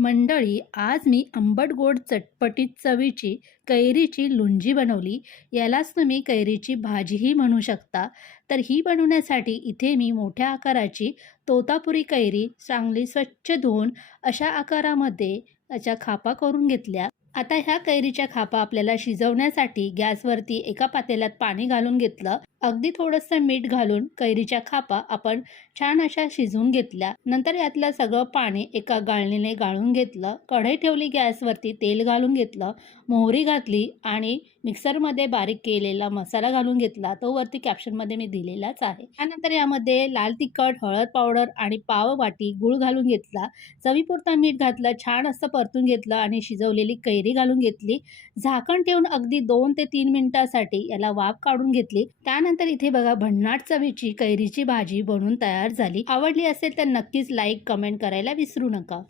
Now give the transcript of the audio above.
मंडळी, आज मी आंबट गोड चटपटीत चवीची कैरीची लोणची बनवली. यालाच तुम्ही कैरीची भाजीही म्हणू शकता. तर ही बनवण्यासाठी इथे मी मोठ्या आकाराची तोतापुरी कैरी चांगली स्वच्छ धुवून अशा आकारामध्ये त्याच्या खापा करून घेतल्या. आता ह्या कैरीच्या खापा आपल्याला शिजवण्यासाठी गॅसवरती एका पातेल्यात पाणी घालून घेतलं. अगदी थोडंसं मीठ घालून कैरीच्या खापा आपण छान अशा शिजवून घेतल्या. नंतर यातलं सगळं पाणी एका गाळणीने गाळून घेतलं. कढई ठेवली गॅसवरती, तेल घालून घेतलं, मोहरी घातली आणि मिक्सरमध्ये बारीक केलेला मसाला घालून घेतला. तो वरती कॅप्शनमध्ये मी दिलेलाच आहे. त्यानंतर यामध्ये लाल तिखट, हळद पावडर आणि पाव वाटी गूळ घालून घेतला. चवीपुरता मीठ घातलं, छान असं परतून घेतलं आणि शिजवलेली कैरी घालून घेतली. झाकण ठेवून अगदी 2 ते 3 मिनिटांसाठी याला वाफ काढून घेतली. त्यानंतर इथे बघा भन्नाट चवीची कैरीची भाजी बनून तयार झाली. आवडली असेल तर नक्कीच लाईक, कमेंट करायला विसरू नका.